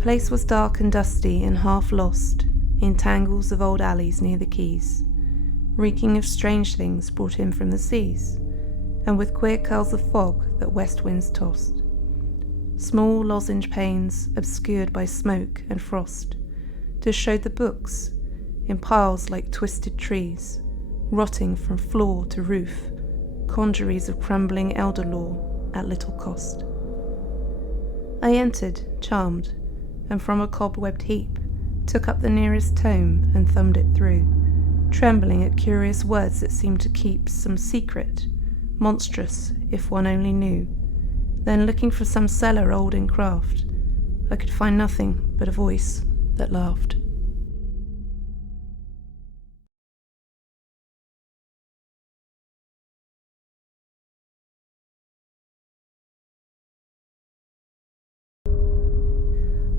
place was dark and dusty and half lost in tangles of old alleys near the quays, reeking of strange things brought in from the seas, and with queer curls of fog that west winds tossed. Small lozenge panes obscured by smoke and frost just showed the books in piles like twisted trees, rotting from floor to roof, congeries of crumbling elder lore at little cost. I entered, charmed, and from a cobwebbed heap took up the nearest tome and thumbed it through, trembling at curious words that seemed to keep some secret, monstrous if one only knew. Then, looking for some cellar old in craft, I could find nothing but a voice that laughed.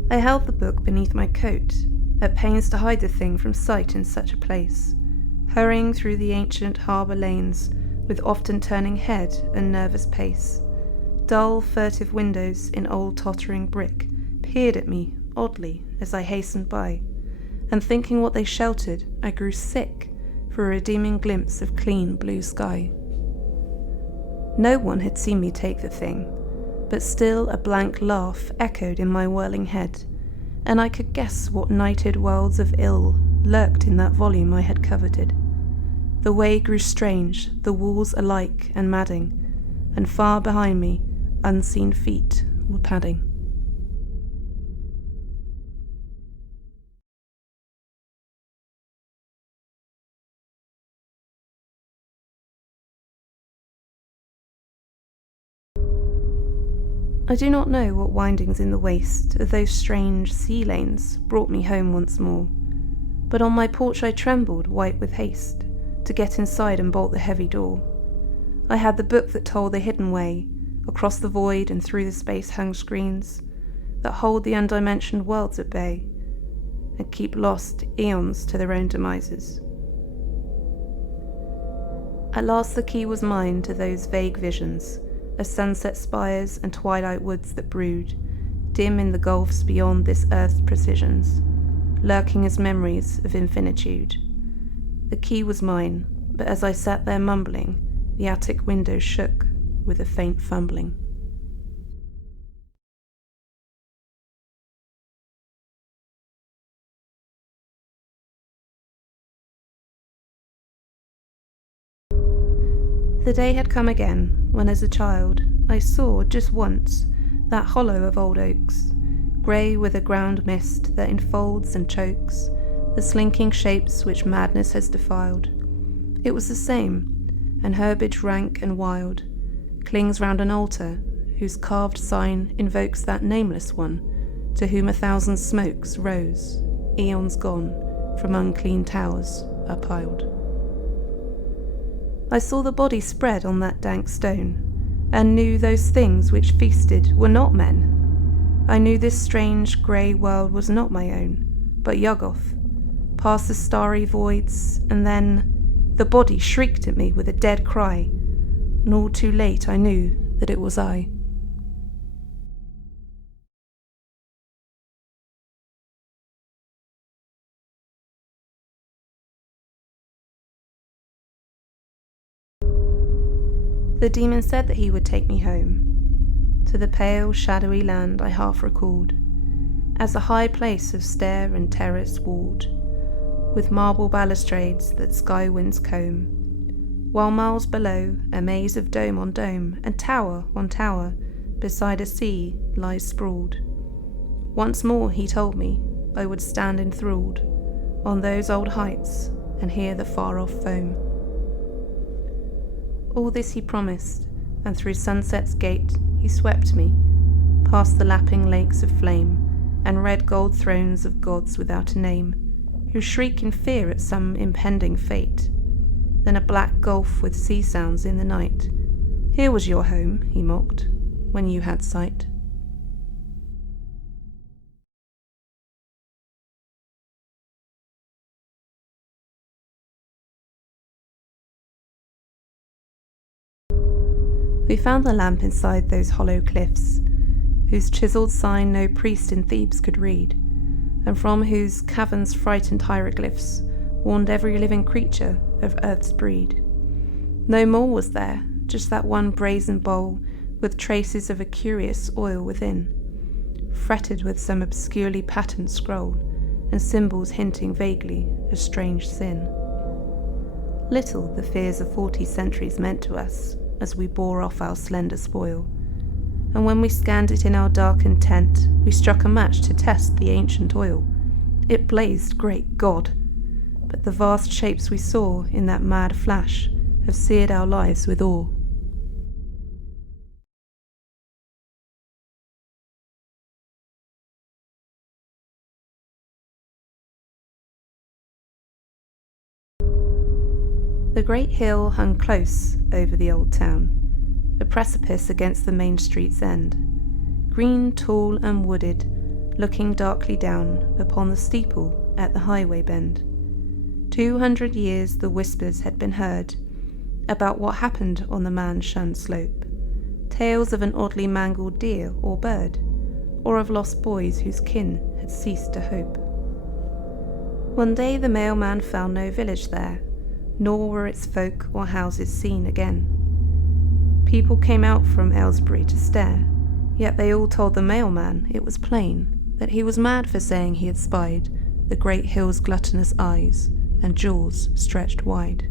I held the book beneath my coat, at pains to hide the thing from sight in such a place, hurrying through the ancient harbour lanes with often turning head and nervous pace. Dull, furtive windows in old tottering brick peered at me oddly as I hastened by, and thinking what they sheltered, I grew sick for a redeeming glimpse of clean blue sky. No one had seen me take the thing, but still a blank laugh echoed in my whirling head, and I could guess what nighted worlds of ill lurked in that volume I had coveted. The way grew strange, the walls alike and madding, and far behind me, unseen feet were padding. I do not know what windings in the waste of those strange sea lanes brought me home once more, but on my porch I trembled, white with haste, to get inside and bolt the heavy door. I had the book that told the hidden way, across the void and through the space-hung screens, that hold the undimensioned worlds at bay, and keep lost eons to their own demises. At last the key was mine to those vague visions, of sunset spires and twilight woods that brood, dim in the gulfs beyond this earth's precisions, lurking as memories of infinitude. The key was mine, but as I sat there mumbling, the attic window shook with a faint fumbling. The day had come again, when as a child I saw just once that hollow of old oaks, grey with a ground mist that enfolds and chokes the slinking shapes which madness has defiled. It was the same, and herbage rank and wild clings round an altar whose carved sign invokes that nameless one to whom 1,000 smokes rose, eons gone, from unclean towers are piled. I saw the body spread on that dank stone, and knew those things which feasted were not men. I knew this strange grey world was not my own, but Yuggoth, past the starry voids, and then the body shrieked at me with a dead cry, and all too late I knew that it was I. The demon said that he would take me home, to the pale, shadowy land I half recalled, as a high place of stair and terrace walled, with marble balustrades that sky winds comb, while miles below a maze of dome on dome and tower on tower beside a sea lies sprawled. Once more, he told me, I would stand enthralled on those old heights and hear the far-off foam. All this he promised, and through sunset's gate he swept me, past the lapping lakes of flame, and red gold thrones of gods without a name, who shriek in fear at some impending fate. Then a black gulf with sea sounds in the night. Here was your home, he mocked, when you had sight. We found the lamp inside those hollow cliffs, whose chiselled sign no priest in Thebes could read, and from whose caverns frightened hieroglyphs warned every living creature of earth's breed. No more was there, just that one brazen bowl with traces of a curious oil within, fretted with some obscurely patterned scroll and symbols hinting vaguely a strange sin. Little the fears of 40 centuries meant to us as we bore off our slender spoil, and when we scanned it in our darkened tent, we struck a match to test the ancient oil. It blazed, great God! But the vast shapes we saw in that mad flash have seared our lives with awe. The great hill hung close over the old town, a precipice against the main street's end, green, tall and wooded, looking darkly down upon the steeple at the highway bend. 200 years the whispers had been heard about what happened on the man-shunned slope, tales of an oddly mangled deer or bird, or of lost boys whose kin had ceased to hope. One day the mailman found no village there, nor were its folk or houses seen again. People came out from Aylesbury to stare, yet they all told the mailman it was plain that he was mad for saying he had spied the great hill's gluttonous eyes and jaws stretched wide.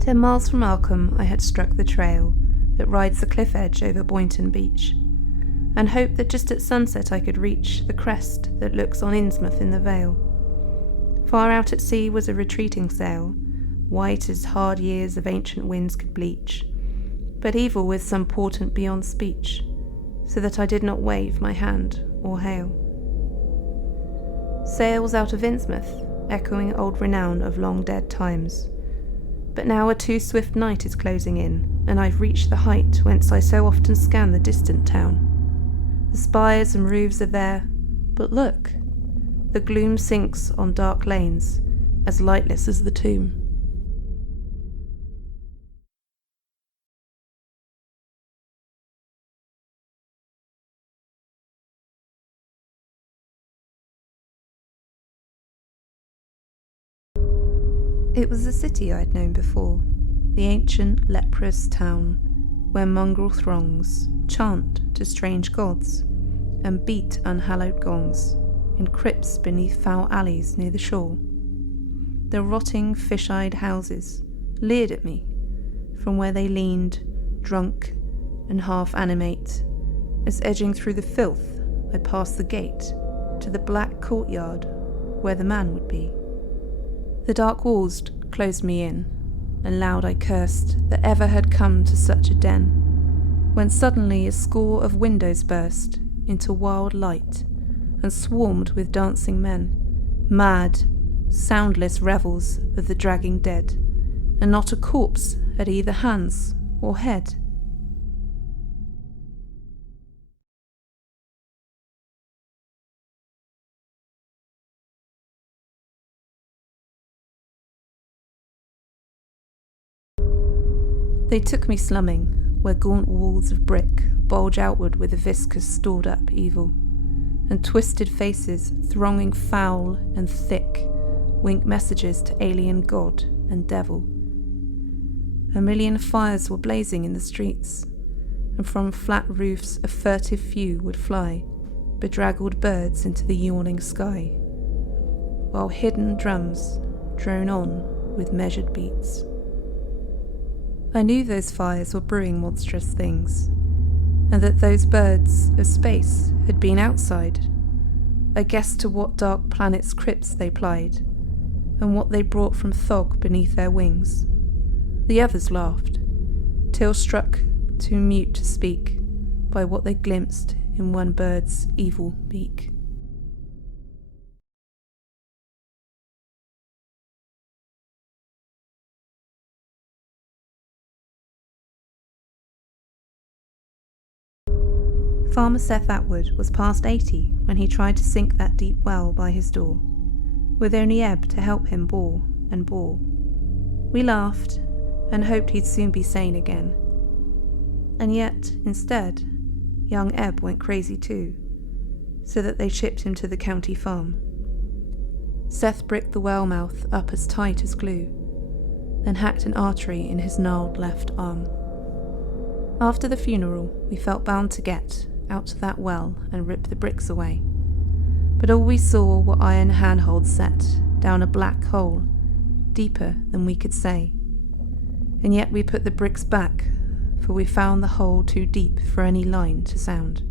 "10 miles from Arkham I had struck the trail that rides the cliff edge over Boynton Beach, and hoped that just at sunset I could reach the crest that looks on Innsmouth in the Vale. Far out at sea was a retreating sail, white as hard years of ancient winds could bleach, but evil with some portent beyond speech, so that I did not wave my hand or hail. Sails out of Innsmouth, echoing old renown of long dead times, but now a too swift night is closing in, and I've reached the height whence I so often scan the distant town. The spires and roofs are there, but look, the gloom sinks on dark lanes, as lightless as the tomb. It was a city I'd known before, the ancient leprous town, where mongrel throngs chant to strange gods and beat unhallowed gongs in crypts beneath foul alleys near the shore. The rotting fish-eyed houses leered at me from where they leaned, drunk and half animate, as edging through the filth I passed the gate to the black courtyard where the man would be. The dark walls closed me in, and loud I cursed that ever had come to such a den, when suddenly a score of windows burst into wild light and swarmed with dancing men, mad, soundless revels of the dragging dead, and not a corpse at either hands or head. They took me slumming, where gaunt walls of brick bulge outward with a viscous stored-up evil, and twisted faces, thronging foul and thick, wink messages to alien god and devil. A million fires were blazing in the streets, and from flat roofs a furtive few would fly, bedraggled birds into the yawning sky, while hidden drums drone on with measured beats. I knew those fires were brewing monstrous things, and that those birds of space had been outside. I guessed to what dark planet's crypts they plied, and what they brought from Thog beneath their wings. The others laughed, till struck too mute to speak by what they glimpsed in one bird's evil beak. Farmer Seth Atwood was past 80 when he tried to sink that deep well by his door, with only Ebb to help him bore and bore. We laughed and hoped he'd soon be sane again. And yet, instead, young Ebb went crazy too, so that they shipped him to the county farm. Seth bricked the well mouth up as tight as glue, then hacked an artery in his gnarled left arm. After the funeral, we felt bound to get out to that well and rip the bricks away. But all we saw were iron handholds set down a black hole, deeper than we could say. And yet we put the bricks back, for we found the hole too deep for any line to sound.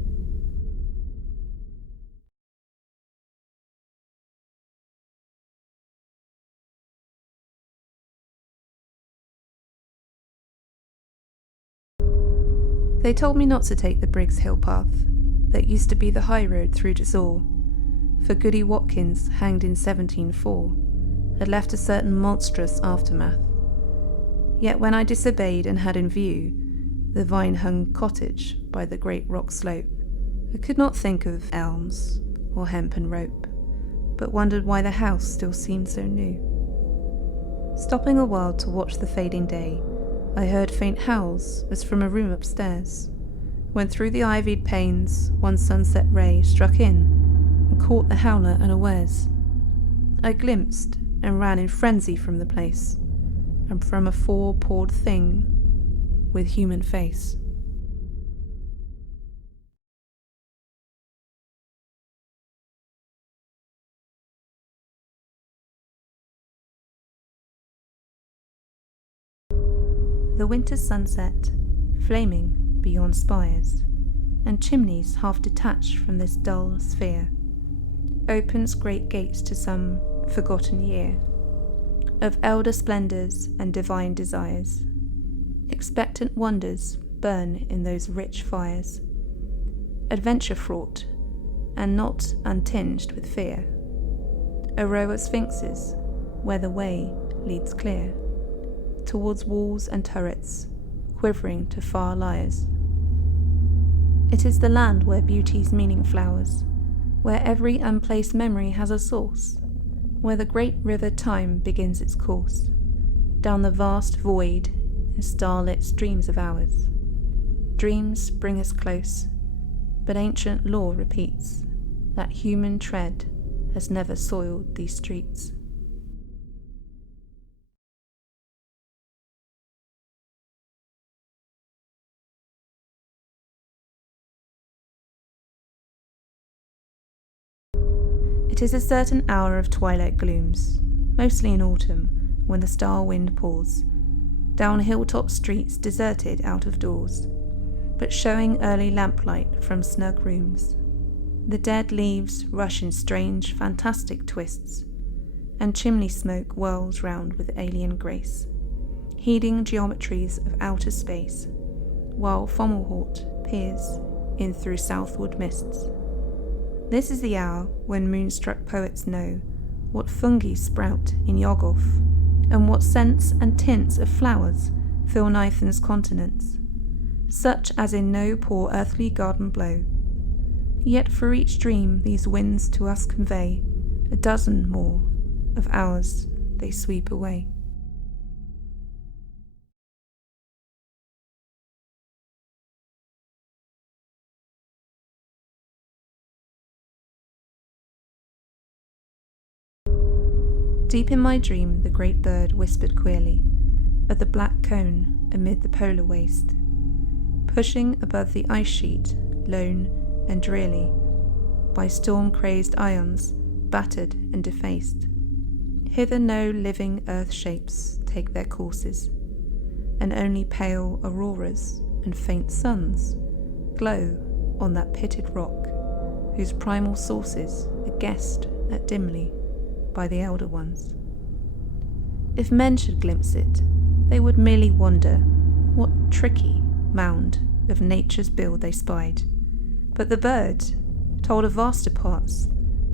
They told me not to take the Briggs Hill path, that used to be the high road through to Zor, for Goody Watkins, hanged in 1704, had left a certain monstrous aftermath. Yet when I disobeyed and had in view the vine-hung cottage by the great rock slope, I could not think of elms or hempen rope, but wondered why the house still seemed so new. Stopping a while to watch the fading day, I heard faint howls as from a room upstairs, when through the ivied panes one sunset ray struck in and caught the howler unawares. I glimpsed and ran in frenzy from the place, and from a four-pawed thing with human face. The winter sunset, flaming beyond spires, and chimneys half detached from this dull sphere, opens great gates to some forgotten year, of elder splendours and divine desires. Expectant wonders burn in those rich fires, adventure fraught, and not untinged with fear. A row of sphinxes, where the way leads clear, towards walls and turrets, quivering to far lyres. It is the land where beauty's meaning flowers, where every unplaced memory has a source, where the great river time begins its course, down the vast void in starlit streams of ours. Dreams bring us close, but ancient lore repeats that human tread has never soiled these streets. It is a certain hour of twilight glooms, mostly in autumn, when the star wind pours, down hilltop streets deserted out of doors, but showing early lamplight from snug rooms. The dead leaves rush in strange, fantastic twists, and chimney smoke whirls round with alien grace, heeding geometries of outer space, while Fomalhaut peers in through southward mists. This is the hour when moonstruck poets know what fungi sprout in Yuggoth, and what scents and tints of flowers fill Nithan's continents, such as in no poor earthly garden blow. Yet for each dream these winds to us convey, a dozen more of ours they sweep away. Deep in my dream the great bird whispered queerly of the black cone amid the polar waste, pushing above the ice sheet, lone and drearily, by storm-crazed ions, battered and defaced. Hither no living earth shapes take their courses, and only pale auroras and faint suns glow on that pitted rock, whose primal sources are guessed at dimly by the elder ones. If men should glimpse it, they would merely wonder what tricky mound of nature's build they spied. But the bird told of vaster parts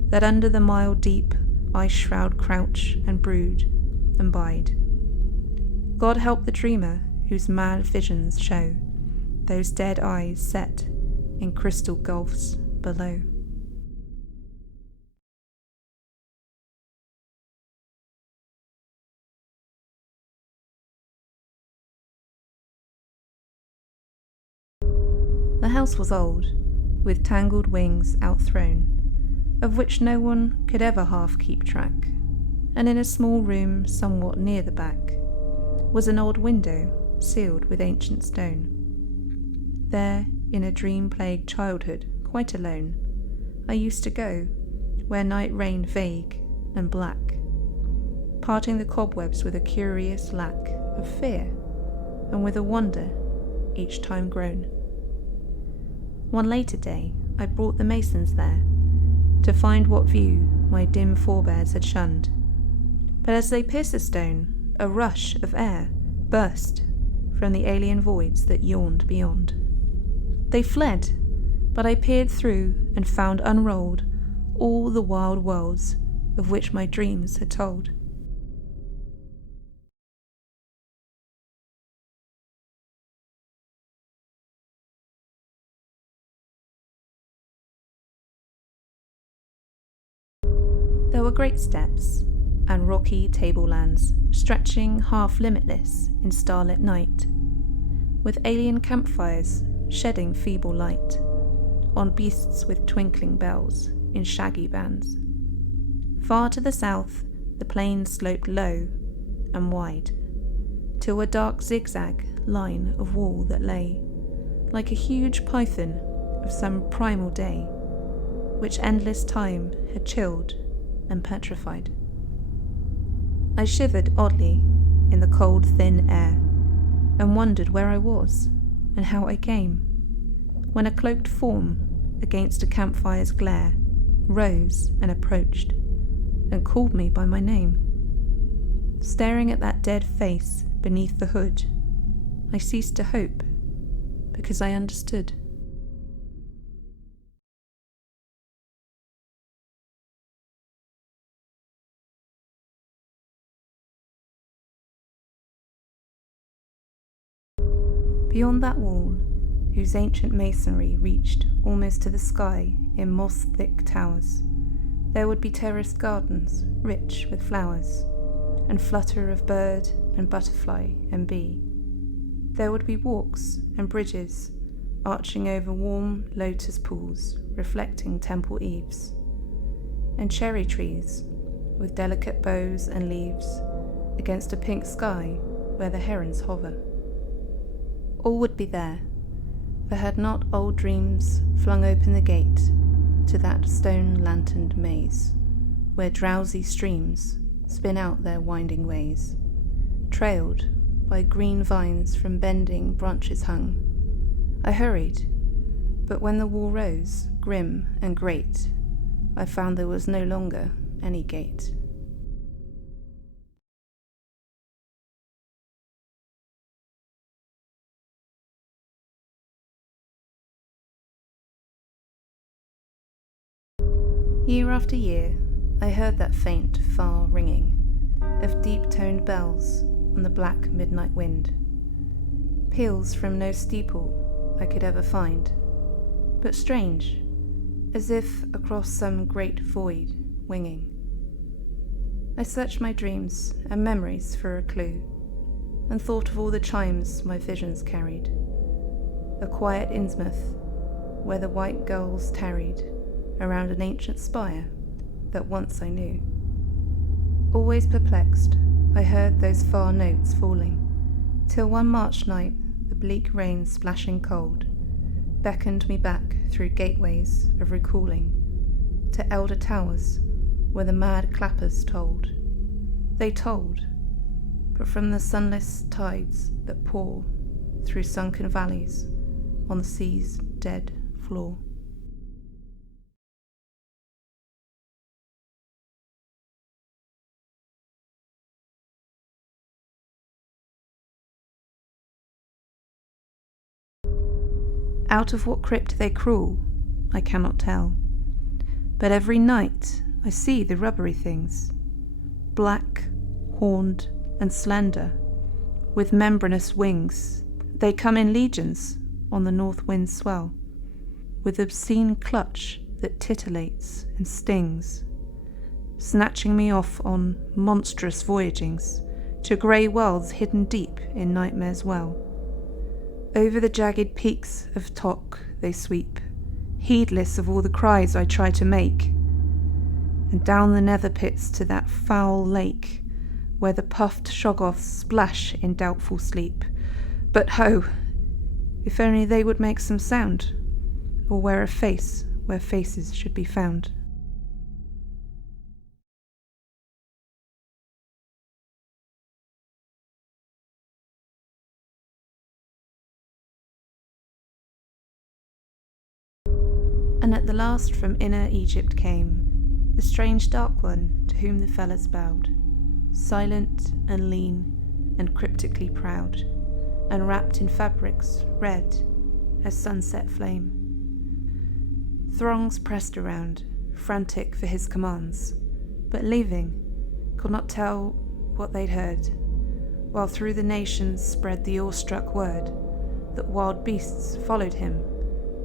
that under the mild deep ice shroud crouch and brood and bide. God help the dreamer whose mad visions show those dead eyes set in crystal gulfs below. The house was old, with tangled wings outthrown, of which no one could ever half keep track, and in a small room somewhat near the back was an old window sealed with ancient stone. There, in a dream-plagued childhood, quite alone, I used to go, where night reigned vague and black, parting the cobwebs with a curious lack of fear, and with a wonder each time grown. One later day, I brought the masons there, to find what view my dim forebears had shunned. But as they pierced the stone, a rush of air burst from the alien voids that yawned beyond. They fled, but I peered through and found unrolled all the wild worlds of which my dreams had told. There were great steps and rocky tablelands stretching half limitless in starlit night, with alien campfires shedding feeble light on beasts with twinkling bells in shaggy bands. Far to the south, the plain sloped low and wide, till a dark zigzag line of wall that lay like a huge python of some primal day, which endless time had chilled and petrified. I shivered oddly in the cold, thin air, and wondered where I was and how I came, when a cloaked form against a campfire's glare rose and approached and called me by my name. Staring at that dead face beneath the hood, I ceased to hope because I understood. Beyond that wall, whose ancient masonry reached almost to the sky in moss-thick towers, there would be terraced gardens rich with flowers, and flutter of bird and butterfly and bee. There would be walks and bridges arching over warm lotus pools reflecting temple eaves, and cherry trees with delicate boughs and leaves against a pink sky where the herons hover. All would be there, for had not old dreams flung open the gate to that stone-lanterned maze, where drowsy streams spin out their winding ways, trailed by green vines from bending branches hung. I hurried, but when the wall rose, grim and great, I found there was no longer any gate. Year after year, I heard that faint, far ringing of deep-toned bells on the black midnight wind, peals from no steeple I could ever find, but strange, as if across some great void winging. I searched my dreams and memories for a clue, and thought of all the chimes my visions carried. A quiet Innsmouth, where the white gulls tarried around an ancient spire that once I knew. Always perplexed, I heard those far notes falling, till one March night the bleak rain splashing cold beckoned me back through gateways of recalling to elder towers where the mad clappers tolled. They tolled, but from the sunless tides that pour through sunken valleys on the sea's dead floor. Out of what crypt they crawl, I cannot tell, but every night I see the rubbery things, black, horned, and slender, with membranous wings. They come in legions on the north wind's swell, with obscene clutch that titillates and stings, snatching me off on monstrous voyagings to grey worlds hidden deep in nightmare's well. Over the jagged peaks of Tok they sweep, heedless of all the cries I try to make, and down the nether pits to that foul lake where the puffed shoggoths splash in doubtful sleep. But ho! If only they would make some sound, or wear a face where faces should be found. And at the last from inner Egypt came the strange dark one to whom the fellas bowed, silent and lean and cryptically proud, and wrapped in fabrics red as sunset flame. Throngs pressed around, frantic for his commands, but leaving, could not tell what they'd heard, while through the nations spread the awestruck word that wild beasts followed him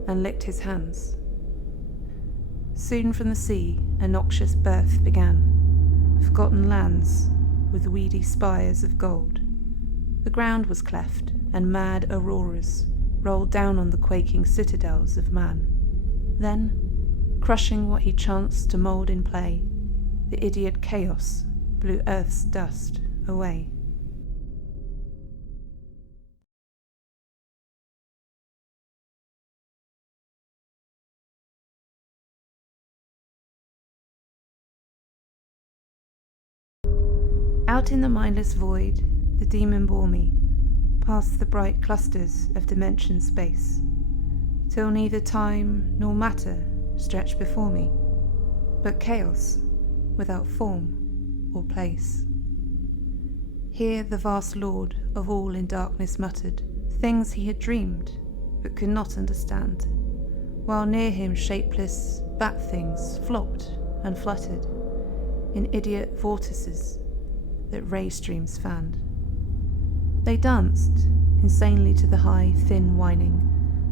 and licked his hands. Soon from the sea a noxious birth began, forgotten lands with weedy spires of gold. The ground was cleft, and mad auroras rolled down on the quaking citadels of man. Then, crushing what he chanced to mould in play, the idiot chaos blew earth's dust away. Out in the mindless void, the demon bore me, past the bright clusters of dimension space, till neither time nor matter stretched before me, but chaos without form or place. Here the vast lord of all in darkness muttered things he had dreamed but could not understand, while near him shapeless bat things flopped and fluttered in idiot vortices that ray streams fanned. They danced insanely to the high, thin whining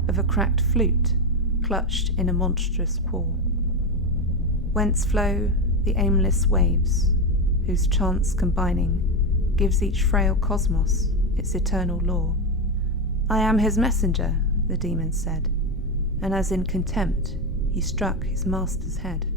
of a cracked flute clutched in a monstrous paw, whence flow the aimless waves, whose chance combining gives each frail cosmos its eternal law. I am his messenger, the demon said, and as in contempt he struck his master's head.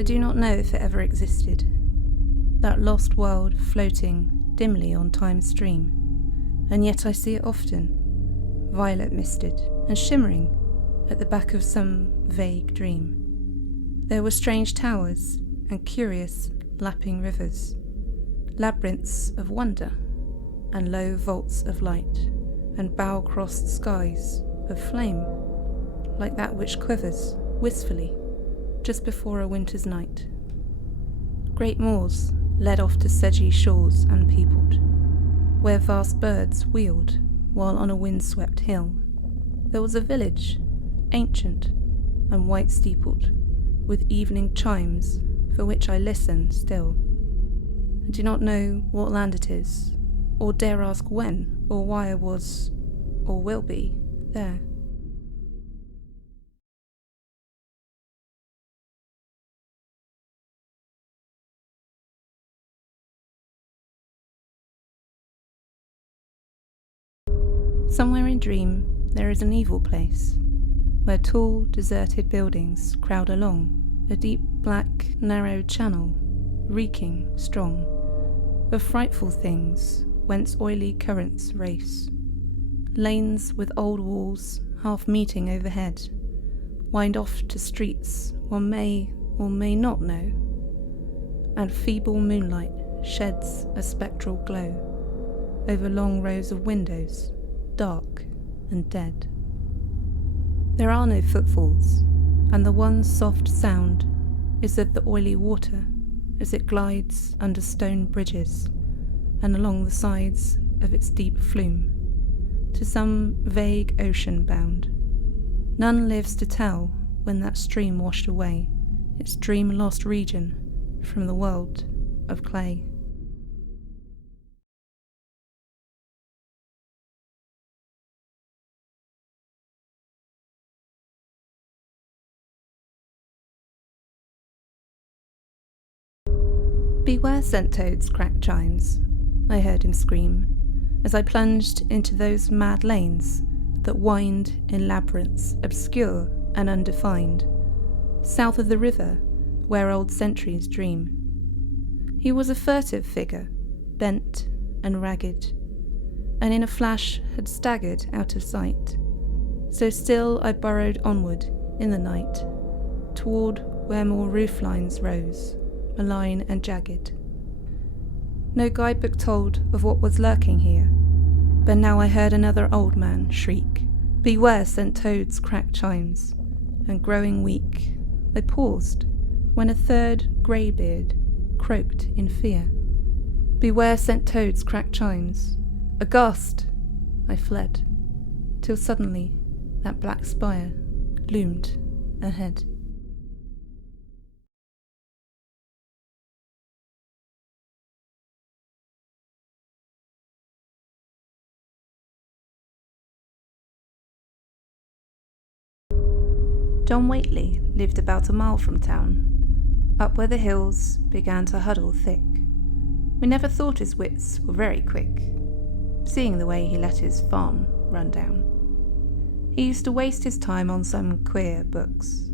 I do not know if it ever existed, that lost world floating dimly on time's stream, and yet I see it often, violet misted and shimmering at the back of some vague dream. There were strange towers and curious lapping rivers, labyrinths of wonder and low vaults of light, and bow-crossed skies of flame, like that which quivers wistfully just before a winter's night. Great moors led off to sedgy shores unpeopled, where vast birds wheeled while on a wind-swept hill there was a village, ancient and white-steepled, with evening chimes for which I listen still. I do not know what land it is, or dare ask when or why I was, or will be, there. Somewhere in Dream there is an evil place, where tall, deserted buildings crowd along a deep, black, narrow channel, reeking strong of frightful things whence oily currents race. Lanes with old walls half meeting overhead wind off to streets one may or may not know, and feeble moonlight sheds a spectral glow over long rows of windows, dark and dead. There are no footfalls, and the one soft sound is of the oily water as it glides under stone bridges and along the sides of its deep flume, to some vague ocean bound. None lives to tell when that stream washed away its dream-lost region from the world of clay. "Beware scent toads, cracked chimes," I heard him scream, as I plunged into those mad lanes that wind in labyrinths obscure and undefined, south of the river where old sentries dream. He was a furtive figure, bent and ragged, and in a flash had staggered out of sight. So still I burrowed onward in the night, toward where more roof lines rose, malign and jagged. No guidebook told of what was lurking here, but now I heard another old man shriek, "Beware scent toads, cracked chimes," and growing weak, I paused when a third greybeard croaked in fear, "Beware scent toads, cracked chimes." Aghast, I fled, till suddenly that black spire loomed ahead. John Whately lived about a mile from town, up where the hills began to huddle thick. We never thought his wits were very quick, seeing the way he let his farm run down. He used to waste his time on some queer books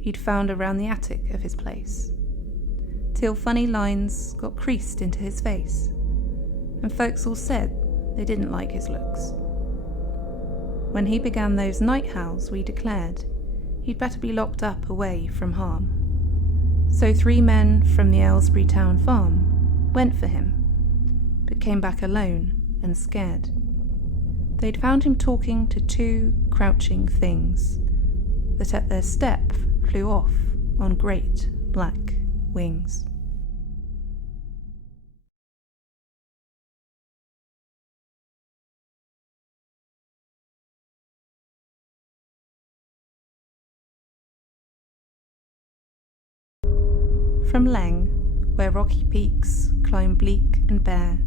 he'd found around the attic of his place, till funny lines got creased into his face, and folks all said they didn't like his looks. When he began those night howls, we declared he'd better be locked up away from harm. So 3 men from the Aylesbury town farm went for him, but came back alone and scared. They'd found him talking to 2 crouching things that at their step flew off on great black wings. From Leng, where rocky peaks climb bleak and bare,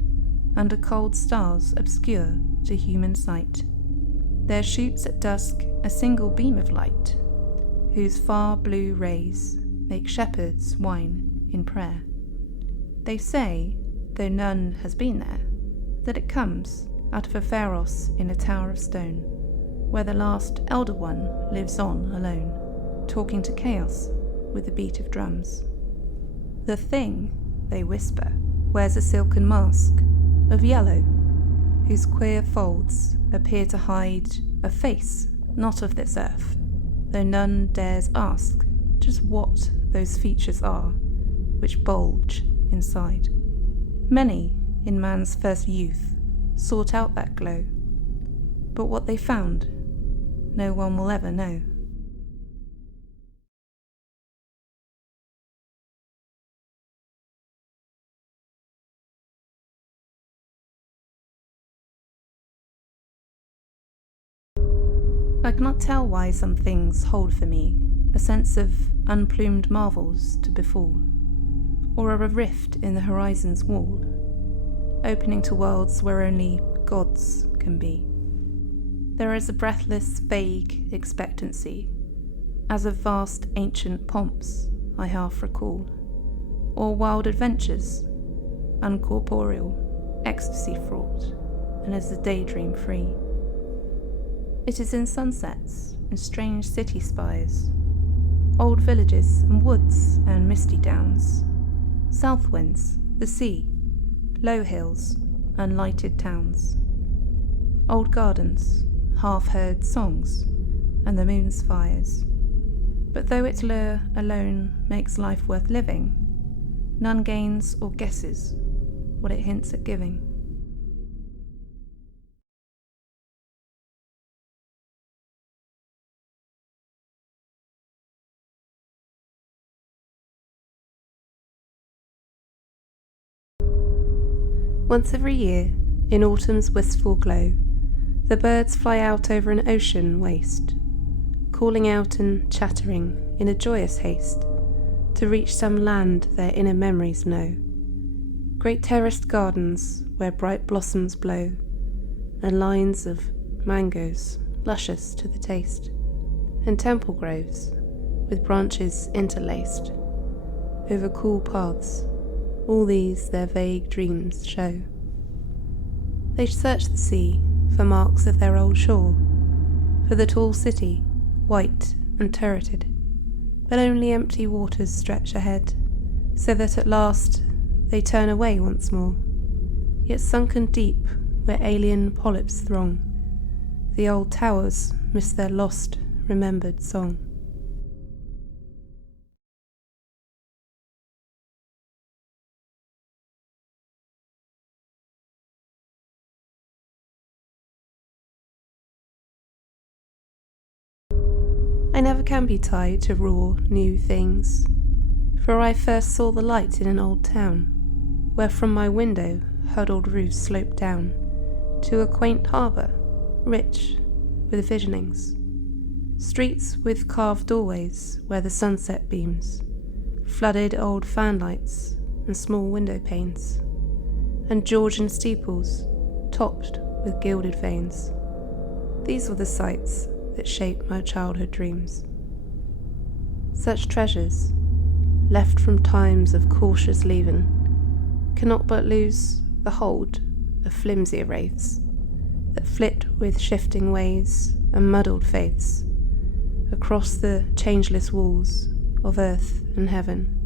under cold stars obscure to human sight, there shoots at dusk a single beam of light, whose far blue rays make shepherds whine in prayer. They say, though none has been there, that it comes out of a Pharos in a tower of stone, where the last Elder One lives on alone, talking to chaos with the beat of drums. The thing, they whisper, wears a silken mask of yellow, whose queer folds appear to hide a face not of this earth, though none dares ask just what those features are which bulge inside. Many, in man's first youth, sought out that glow, but what they found, no one will ever know. I cannot tell why some things hold for me a sense of unplumed marvels to befall, or of a rift in the horizon's wall, opening to worlds where only gods can be. There is a breathless, vague expectancy, as of vast ancient pomps I half recall, or wild adventures, uncorporeal, ecstasy-fraught, and as the daydream free. It is in sunsets and strange city spires, old villages and woods and misty downs, south winds, the sea, low hills, unlighted towns, old gardens, half-heard songs, and the moon's fires. But though its lure alone makes life worth living, none gains or guesses what it hints at giving. Once every year, in autumn's wistful glow, the birds fly out over an ocean waste, calling out and chattering in a joyous haste to reach some land their inner memories know. Great terraced gardens where bright blossoms blow, and lines of mangoes luscious to the taste, and temple groves with branches interlaced. Over cool paths, all these their vague dreams show. They search the sea for marks of their old shore, for the tall city, white and turreted, but only empty waters stretch ahead, so that at last they turn away once more, yet sunken deep where alien polyps throng, the old towers miss their lost, remembered song. I never can be tied to raw, new things, for I first saw the light in an old town, where from my window huddled roofs sloped down to a quaint harbour, rich with visionings. Streets with carved doorways where the sunset beams flooded old fanlights and small window panes, and Georgian steeples topped with gilded vanes. These were the sights that shaped my childhood dreams. Such treasures, left from times of cautious leaving, cannot but lose the hold of flimsier wraiths that flit with shifting ways and muddled faiths across the changeless walls of earth and heaven.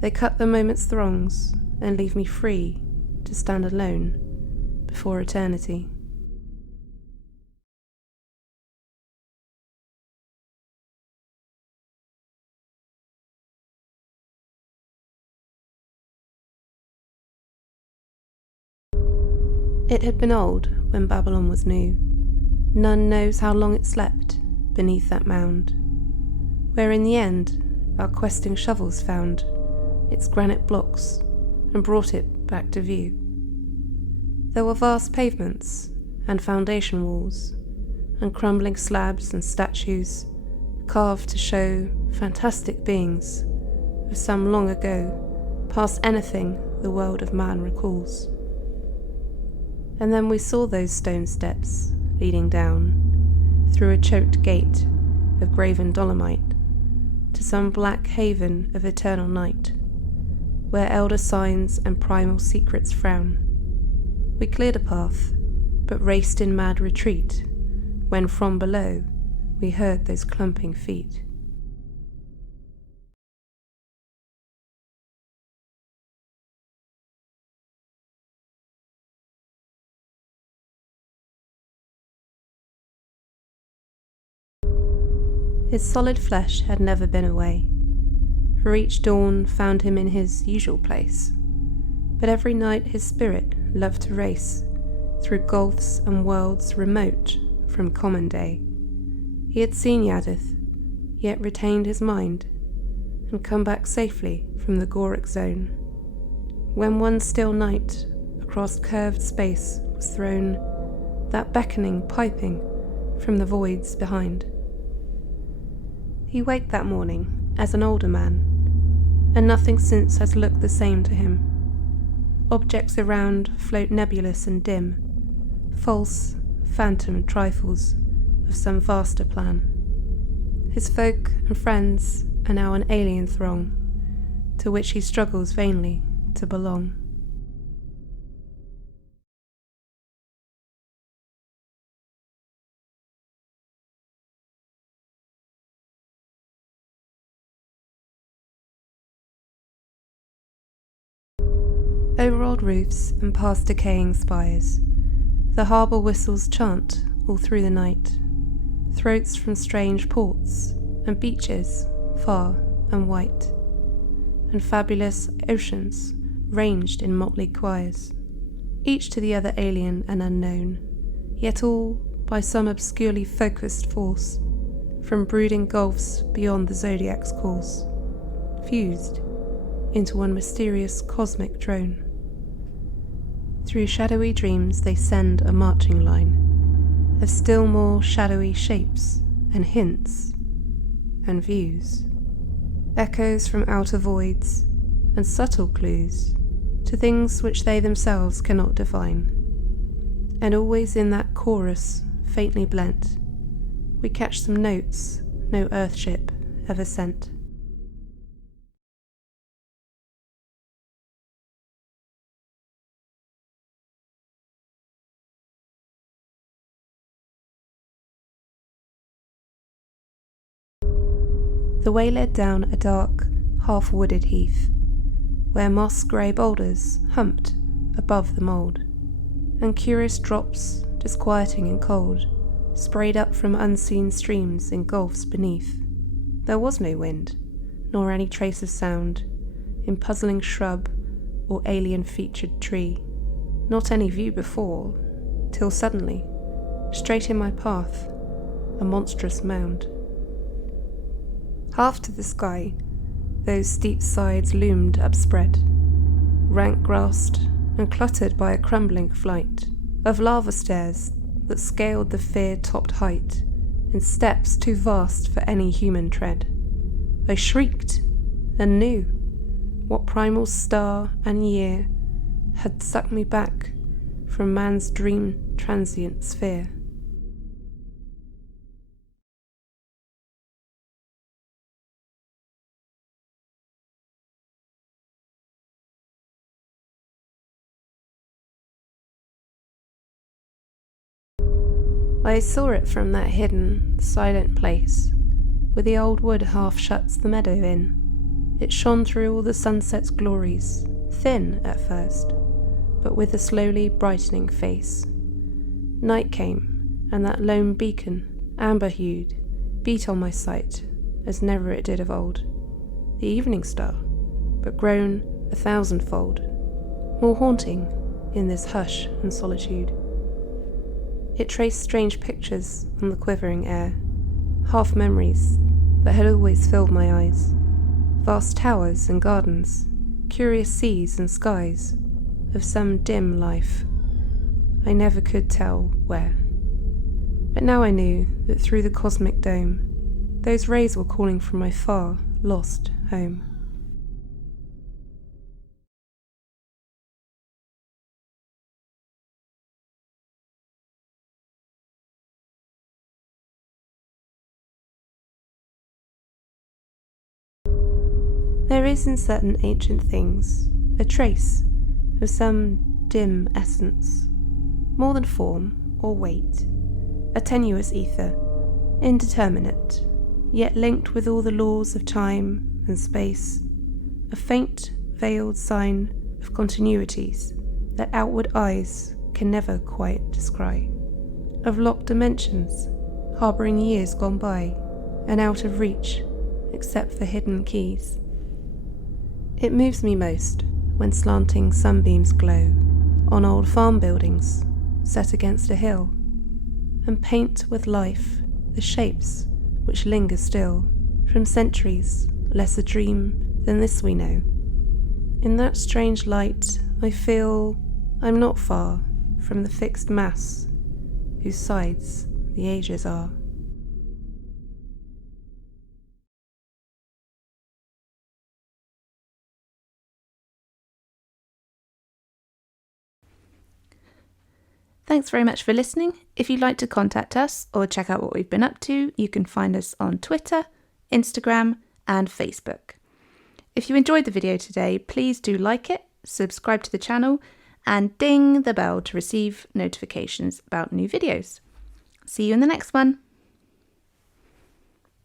They cut the moment's throngs and leave me free to stand alone before eternity. It had been old when Babylon was new. None knows how long it slept beneath that mound, where in the end our questing shovels found its granite blocks and brought it back to view. There were vast pavements and foundation walls, and crumbling slabs and statues carved to show fantastic beings of some long ago, past anything the world of man recalls. And then we saw those stone steps leading down through a choked gate of graven dolomite to some black haven of eternal night, where elder signs and primal secrets frown. We cleared a path, but raced in mad retreat, when from below we heard those clumping feet. His solid flesh had never been away, for each dawn found him in his usual place, but every night his spirit loved to race through gulfs and worlds remote from common day. He had seen Yuggoth, yet retained his mind, and come back safely from the Goric zone, when one still night across curved space was thrown that beckoning piping from the voids behind. He waked that morning as an older man, and nothing since has looked the same to him. Objects around float nebulous and dim, false, phantom trifles of some vaster plan. His folk and friends are now an alien throng, to which he struggles vainly to belong. Over old roofs and past decaying spires, the harbour whistles chant all through the night, throats from strange ports and beaches far and white, and fabulous oceans ranged in motley choirs, each to the other alien and unknown, yet all by some obscurely focused force, from brooding gulfs beyond the zodiac's course, fused into one mysterious cosmic drone. Through shadowy dreams they send a marching line of still more shadowy shapes and hints and views, echoes from outer voids and subtle clues to things which they themselves cannot define. And always in that chorus, faintly blent, we catch some notes no earthship ever sent. The way led down a dark, half-wooded heath, where moss-grey boulders humped above the mould, and curious drops, disquieting and cold, sprayed up from unseen streams in gulfs beneath. There was no wind, nor any trace of sound, in puzzling shrub or alien-featured tree, not any view before, till suddenly, straight in my path, a monstrous mound. Half to the sky, those steep sides loomed upspread, rank-grassed and cluttered by a crumbling flight of lava stairs that scaled the fear-topped height in steps too vast for any human tread. I shrieked and knew what primal star and year had sucked me back from man's dream transient sphere. I saw it from that hidden, silent place, where the old wood half shuts the meadow in. It shone through all the sunset's glories, thin at first, but with a slowly brightening face. Night came, and that lone beacon, amber-hued, beat on my sight, as never it did of old. The evening star, but grown 1,000-fold, more haunting in this hush and solitude. It traced strange pictures on the quivering air, half memories that had always filled my eyes. Vast towers and gardens, curious seas and skies, of some dim life. I never could tell where. But now I knew that through the cosmic dome, those rays were calling from my far, lost home. There is in certain ancient things a trace of some dim essence, more than form or weight, a tenuous ether, indeterminate, yet linked with all the laws of time and space, a faint, veiled sign of continuities that outward eyes can never quite descry, of locked dimensions, harbouring years gone by and out of reach except for hidden keys. It moves me most when slanting sunbeams glow on old farm buildings set against a hill, and paint with life the shapes which linger still from centuries less a dream than this we know. In that strange light I feel I'm not far from the fixed mass whose sides the ages are. Thanks very much for listening. If you'd like to contact us or check out what we've been up to, you can find us on Twitter, Instagram, and Facebook. If you enjoyed the video today, please do like it, subscribe to the channel, and ding the bell to receive notifications about new videos. See you in the next one.